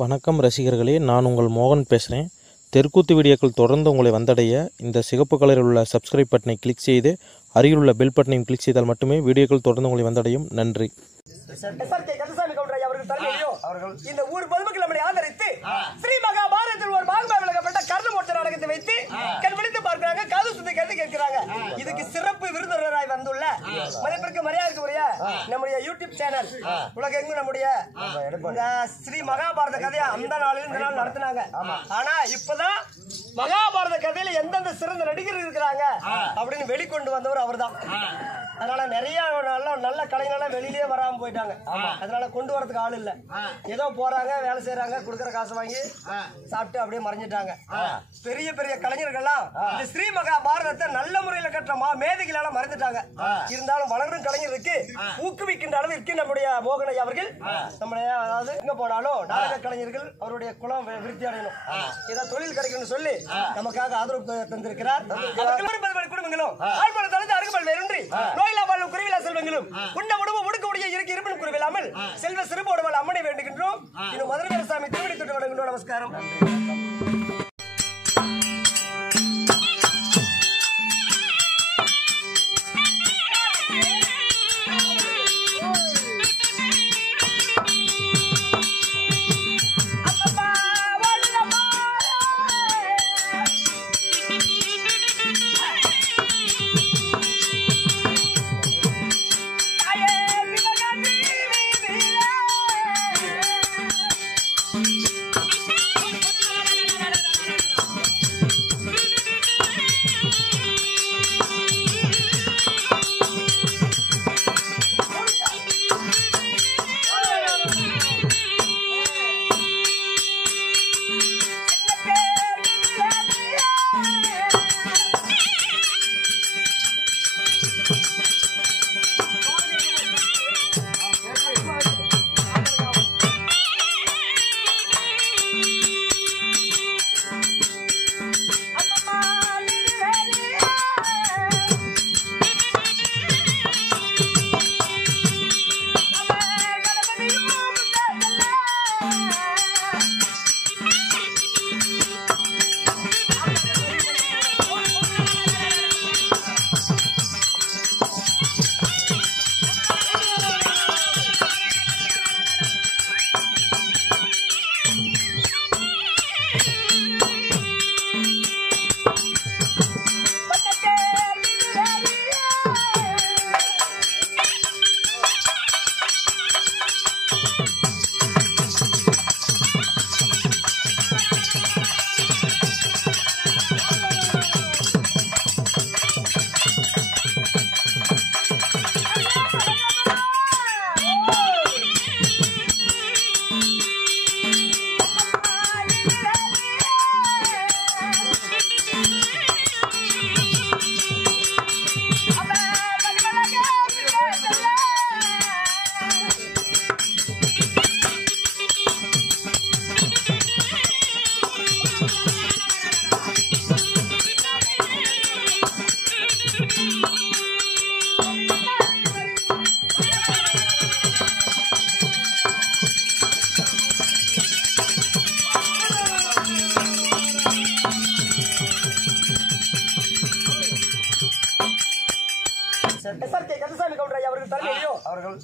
வணக்கம் ரசிகர்களே, நான் உங்கள் மோகன் பேசுகிறேன். தெருக்கூத்து வீடியோக்கள் தொடர்ந்து உங்களை வந்தடைய இந்த சிகப்பு கலரில் உள்ள சப்ஸ்கிரைப் பட்டனை கிளிக் செய்து அருகில் உள்ள பெல் பட்டனையும் கிளிக் செய்தால் மட்டுமே வீடியோக்கள் தொடர்ந்து உங்களை வந்தடையும். நன்றி. இந்த ஊர் பொதுமக்கள் நம்மை ஆதரித்து ஸ்ரீ மகாபாரதத்தில் ஒரு பாகமாக விளக்கப்பட்ட கர்ணமோட்ச நாடகத்தை வைத்து கண் விழித்து பார்க்கிறாங்க, காது சுத்தி கேட்டு கேட்கிறாங்க. இதுக்கு சிறப்பு விருந்தினராய் வந்துள்ள மதிப்பிற்கு மரியாதைக்குரிய நம்முடைய யூடியூப் சேனல் உலகெங்கும் நம்முடைய ஸ்ரீ மகாபாரத கதையை அந்த நாளில் இந்த நாள் நடத்தினாங்க. ஆனா இப்பதான் மகாபாரத கதையில எந்தெந்த சிறந்த நடிகர் இருக்கிறாங்க அப்படின்னு வெளிக்கொண்டு வந்தவர் அவர் தான். அதனால நிறைய நல்ல கலைஞர்கள் வெளியிலேயே வராம போயிட்டாங்க. அதனால கொண்டு வரதுக்கு ஆள் இல்ல. ஏதோ போறாங்க, வேலை செய்யறாங்க, கொடுக்கற காசு வாங்கி சாப்பிட்டு அப்படியே மறைஞ்சிட்டாங்க. பெரிய பெரிய கலைஞர்கள்லாம் இந்த ஸ்ரீ மகாபாரதத்தை நல்ல முறையில கற்ற மேதைகளால மறைந்துட்டாங்க. இருந்தாலும் வளரும் கலைஞருக்கு ஊக்குவிக்கின்ற அளவிற்கு நம்முடைய மோகனை அவர்கள் நம்முடைய அதாவது எங்க போனாலும் நாடக கலைஞர்கள் அவருடைய குலம் விருத்தி அடையணும், ஏதாவது தொழில் கிடைக்கணும்னு சொல்லி நமக்காக ஆதரவு தந்திருக்கிறார். குடும்பங்களும் குருவிலா செல்வங்களும் உண்ண உணவு ஒடுக்க உடைய இருக்கு இருப்பினும் குருவிலாமல் செல்வ சிறுபோடுவாள் அம்மனை வேண்டுகின்றோம். இன்னும் மதுரை வீரசாமி திருவிழி தொட்டு வணங்குகின்றோம். நமஸ்காரம்.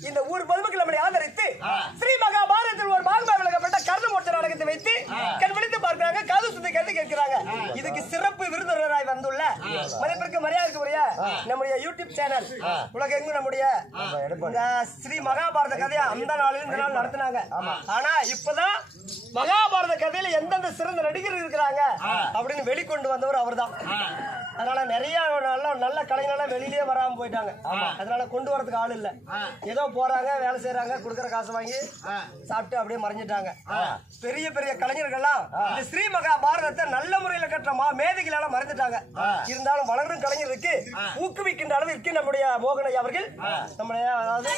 இந்த ஊர் பொதுமக்கள் நம்மை ஆதரித்து ஸ்ரீ மகாபாரதத்தில் ஒரு பாகமாக விளக்கப்பட்ட கர்ணமோட்ச நாடகத்தை வைத்து கண் விழித்து பார்க்கிறாங்க, காது சுத்தி கேட்டு கேட்கிறாங்க. இதுக்கு சிறப்பு விருந்தினராய் வந்துள்ள மதிப்பிற்கு மரியாதைக்குரிய நம்முடைய யூடியூப் சேனல் உலகெங்கும் நம்முடைய ஸ்ரீ மகாபாரத கதையை அந்த நாளில் இந்த நாள் நடத்தினாங்க. ஆனா இப்பதான் மகாபாரத கதையில எந்தெந்த சிறந்த நடிகர் இருக்கிறாங்க அப்படின்னு வெளிக்கொண்டு வந்தவர் அவர் தான். அதனால நிறைய நல்ல கலைஞர்கள் வெளியிலேயே வராம போயிட்டாங்க. அதனால கொண்டு வரதுக்கு ஆள் இல்ல. ஏதோ போறாங்க, வேலை செய்யறாங்க, கொடுக்கற காசு வாங்கி சாப்பிட்டு அப்படியே மறைஞ்சிட்டாங்க. பெரிய பெரிய கலைஞர்கள்லாம் இந்த ஸ்ரீ மகாபாரதத்தை நல்ல முறையில கற்ற மேதைகளால மறைந்துட்டாங்க. இருந்தாலும் வளரும் கலைஞருக்கு ஊக்குவிக்கின்ற அளவிற்கு நம்முடைய மோகனை அவர்கள் நம்முடைய அதாவது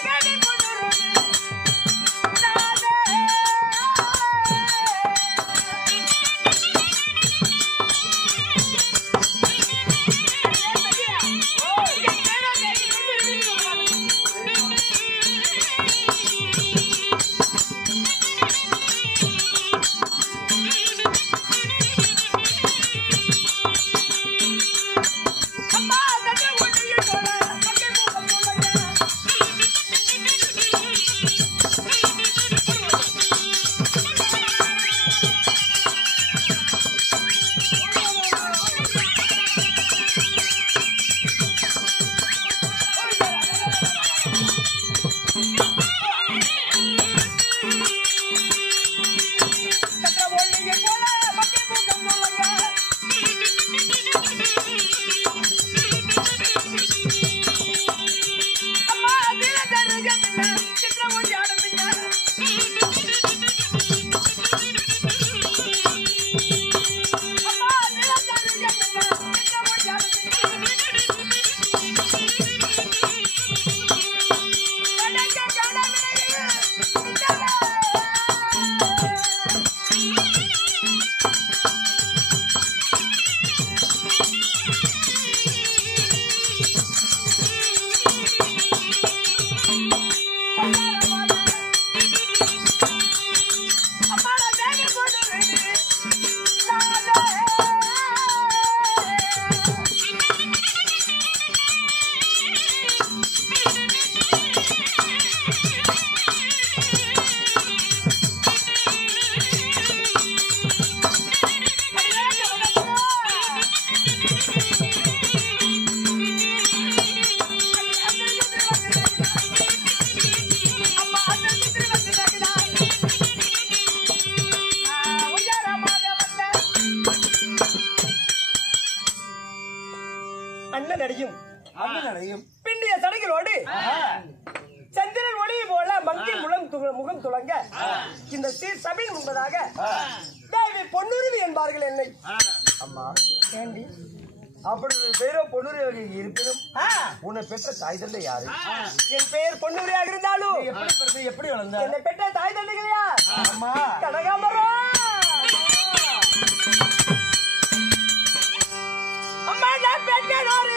நடையும் பின்னிய சடைகளோடு சந்திரன் ஒளி போல மங்கி முகம் துளங்க இந்த சபையின் முன்பதாக தேவி பொன்னுருவி என்பார்கள் என்னை. அம்மா ஏண்டி அப்படி பேரோ பொன்னுரியாக இருப்பினும் உன்னை பெற்ற தாய் தந்தை யாரு? என் பெயர் பொன்னுரியாக இருந்தாலும் எப்படி வளர்ந்த என்னை பெற்ற தாய் தந்தைகள் யார்? அம்மா கனகாமரம். அம்மா நான் பெற்றோரு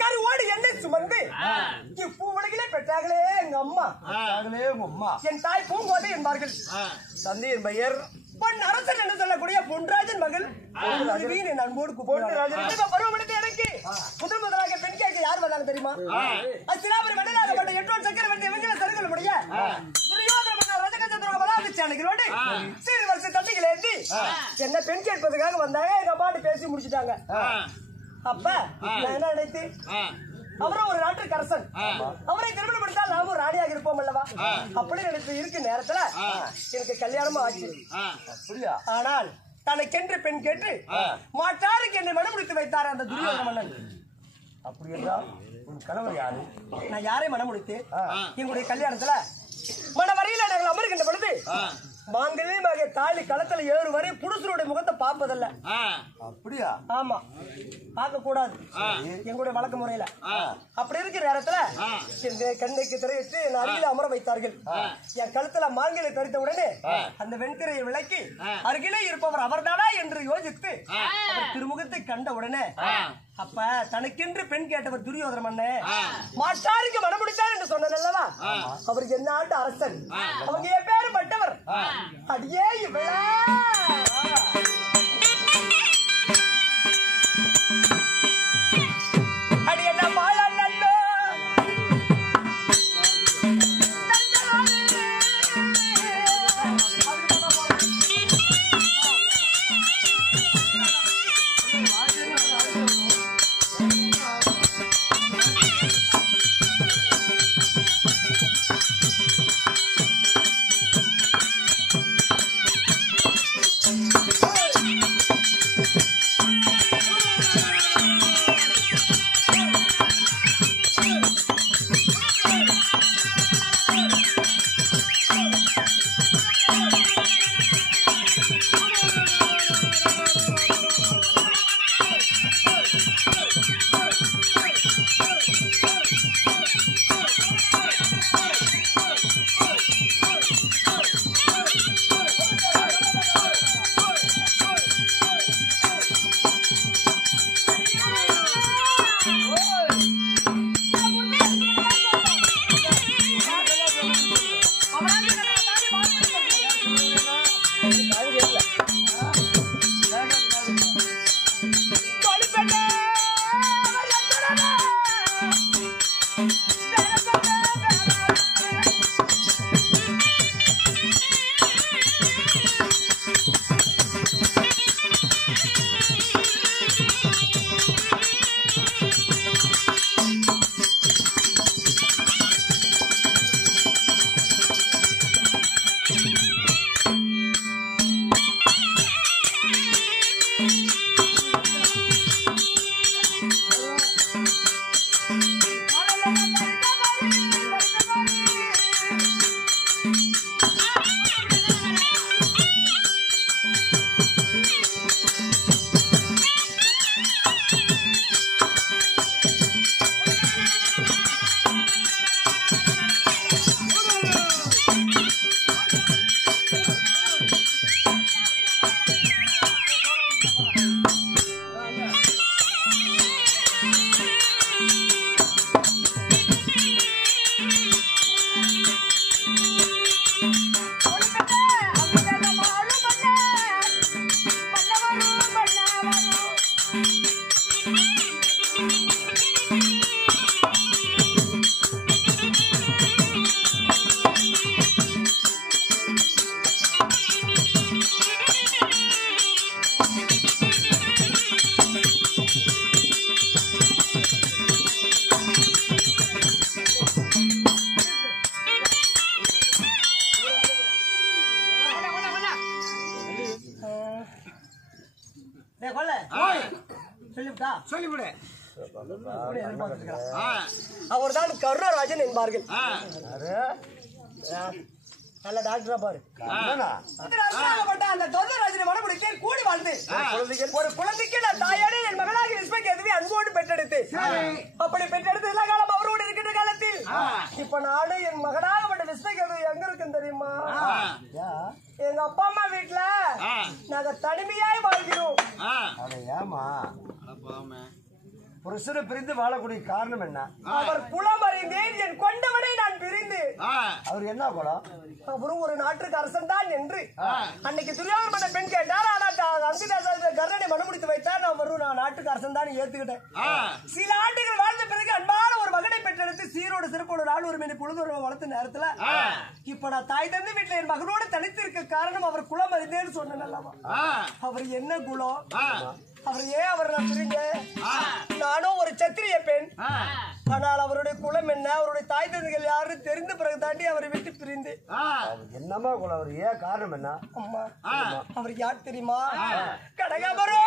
கருவோடு என்னை சுமந்து இப்பூவுலகிலே பெற்றார்களே எங்க அம்மா. என் தாய் பூங்கோதை என்பார்கள். தந்தையின் பெயர் பொன் அரசன் என்று சொல்லக்கூடிய பொன்ராஜன் மகள் என் அன்போடு பருவமடைந்த எனக்கு முதலாக பெண் கேட்க யார் வந்தாங்க தெரியுமா? அசிலாபுரி மன்னராகப்பட்ட 8 சக்கரவர்த்தி வெங்கல சருகளுடைய ரஜகச்சந்திரோடு சிறு வருஷ தட்டிகள் ஏற்றி என்ன பெண் கேட்பதற்காக வந்தாங்க. எங்க அம்மாட்டு பேசி முடிச்சுட்டாங்க. அப்ப நான் என்ன நினைத்து அவரும் ஒரு நாட்டுக்கு அரசன், அவரை திருமணம் முடித்தால் நாமும் ராணியாக இருப்போம் அல்லவா? அப்படி நினைத்து இருக்க நேரத்துல எனக்கு கல்யாணமும் ஆச்சு. ஆனால் தனக்கென்று பெண் கேட்டு மாற்றாருக்கு என்னை மனம் முடித்து வைத்தார் அந்த துரியோதன மன்னன். அப்படி என்றால் உன் கணவர் யாரு? நான் யாரை மனம் முடித்து எங்களுடைய கல்யாணத்துல மனவரையில நாங்கள் அமர்கின்ற பொழுது மாங்கல்யமாக தாலி களத்துல 7 வரை புருஷனுடைய முகத்தை பார்ப்பதில்ல. அப்படியா? ஆமா, பார்க்க கூடாது எங்களுடைய வழக்க முறையில. அப்படி இருக்கிற நேரத்துல கண்ணைக்கு திரையிட்டு என் அருகில அமர வைத்தார்கள். என் கழுத்துல மாங்கல்யம் தரித்த உடனே அந்த வெண்திரையை விளக்கி அருகிலே இருப்பவர் அவர்தானா என்று யோசித்து திருமுகத்தை கண்ட உடனே அப்ப தனக்கென்று பெண் கேட்டவர் துரியோதன மன்னன் மாற்றாருக்கு மனம் முடித்தார் என்று சொன்னதல்லவா? அவர் என்ன ஆண்டு அரசன், அவங்க என் பேரு பட்டவர். அடியே இவளா அடி என்ன மாலா நல்லோ சொல்லிவிடு. அவர்தான் கருணராஜன் என்பார்கள். நல்ல டாக்டரா பாரு. அந்த கருணராஜனை மனமுடிக்க கூடி வாழ்ந்து ஒரு குழந்தைக்கு நான் தாயோடு என் மகனாக விஸ்வகேதுவை அன்போடு பெற்றெடுத்து அப்படி பெற்றெடுத்து எல்லா காலம் அவரோடு இருக்கின்ற காலத்தில் இப்ப நானும் என் மகனாகப்பட்ட விஸ்வகேது எங்க இருக்குன்னு தெரியுமா? எங்க அப்பா அம்மா வீட்டுல நாங்க தனிமையாய் வாழ்கிறோம். ஏமா புருஷனை பிரிந்து வாழக்கூடிய காரணம் என்ன? அவர் குலம் அறிந்தேன், என் கொண்டவனை நான் பிரிந்து. அவர் என்ன குலம்? அவரும் ஒரு நாட்டுக்கு அரசன் தான் என்று அன்னைக்கு துரியோதன மன்னன் பெண் கேட்டார். ஆனா கர்ணனை மனமுடித்து வைத்தார். நான் நாட்டுக்கு அரசன் தான் ஏத்துக்கிட்டேன். சில ஆண்டுகள் வாழ்ந்த பிறகு அன்பான ஒரு மகனை பெற்றெடுத்து சீரோடு சிறப்போடு நாள் ஒரு மணி பொழுது வளர்த்த நேரத்துல இப்ப நான் தாய் தந்தை வீட்டுல என் மகனோடு தனித்து இருக்க காரணம் அவர் குலம் அறிந்தேன்னு சொன்னேன் அல்லவா? அவர் என்ன குலம்? அவர் ஏன் அவர் நான் பிரிங்க? நானும் ஒரு சத்திரிய பெண். ஆனால் அவருடைய குலம் என்ன, அவருடைய தாய் தந்தைகள் யாரு தெரிந்த பிறகு தாண்டி அவரை விட்டு பிரிந்து. என்னமா குலம்? அவர் ஏன் காரணம் என்ன? அம்மா அவர் யார் தெரியுமா? கடகபுரம்